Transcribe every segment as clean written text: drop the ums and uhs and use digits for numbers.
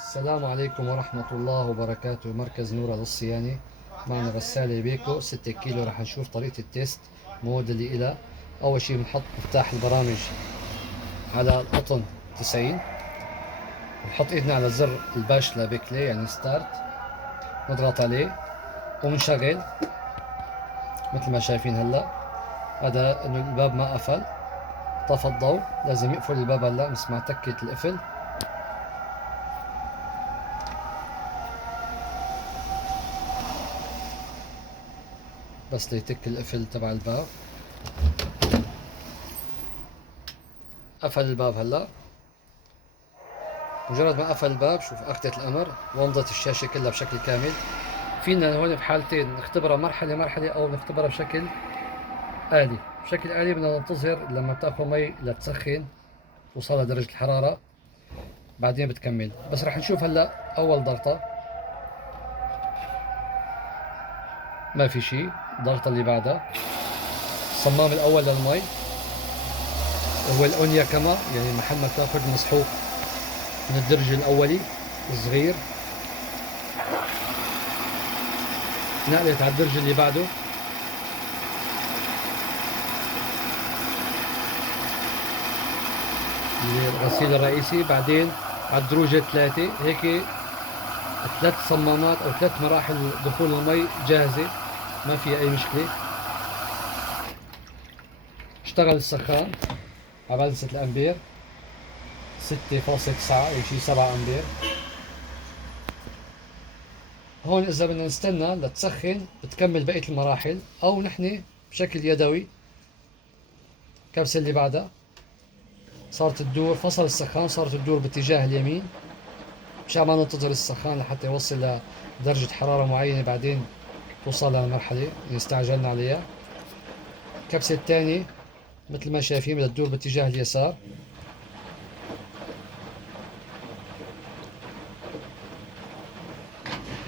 السلام عليكم ورحمة الله وبركاته. مركز نورة للصيانة. معنا غسالة بيكو 6 كيلو. راح نشوف طريقة التيست مود اللي إلها. أول شي بنحط مفتاح البرامج على القطن 90، بنحط إيدنا على زر الباش لابيكلي يعني ستارت، نضغط عليه وبنشغل مثل ما شايفين. هلا هذا إنه الباب ما قفل، طفى الضوء، لازم يقفل الباب. هلا نسمع تكة القفل. بس ليتك القفل تبع الباب. قفل الباب. هلا مجرد ما قفل الباب شوف أخذت الأمر ومضت الشاشة كلها بشكل كامل. فينا هون بحالتين نختبرها مرحلة مرحلة أو نختبرها بشكل آلي. بشكل آلي بدنا ننتظر لما تاخذ مي لتسخن توصل لدرجة الحرارة، بعدين بتكمل. بس رح نشوف هلا أول ضغطة ما في شيء. الضغطة اللي بعدها الصمام الأول للمي وهو الأونيا كما يعني محل ما تاخذ مسحوق من الدرج الأولي الصغير. نقلت على الدرج اللي بعده، الغسيل الرئيسي، بعدين على الدروجة 3. هيك 3 صمامات أو 3 مراحل دخول المي جاهزة، ما في أي مشكلة. اشتغل السخان على بلسة الأمبير 6.9 أي شي 7 أمبير. هون إذا بدنا نستنى لتسخن بتكمل بقية المراحل، أو نحن بشكل يدوي. كبسة اللي بعدها صارت تدور، فصل السخان، صارت تدور باتجاه اليمين مشان ما ننتظر السخان لحتى يوصل لدرجة حرارة معينة بعدين توصل للمرحلة اللي استعجلنا عليها. الكبسة الثانية مثل ما شايفين بدها تدور باتجاه اليسار.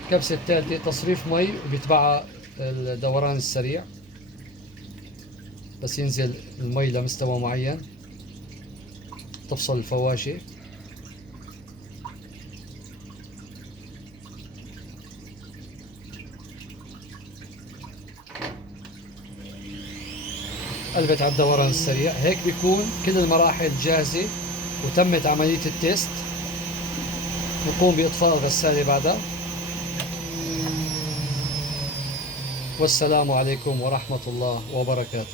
الكبسة الثالثة تصريف مي وبيتبعها الدوران السريع، بس ينزل المي لمستوى معين تفصل الفواشة. قلبت على الدوران السريع. هيك بيكون كل المراحل جاهزة وتمت عملية التيست. نقوم بإطفاء الغسالة بعدها. والسلام عليكم ورحمة الله وبركاته.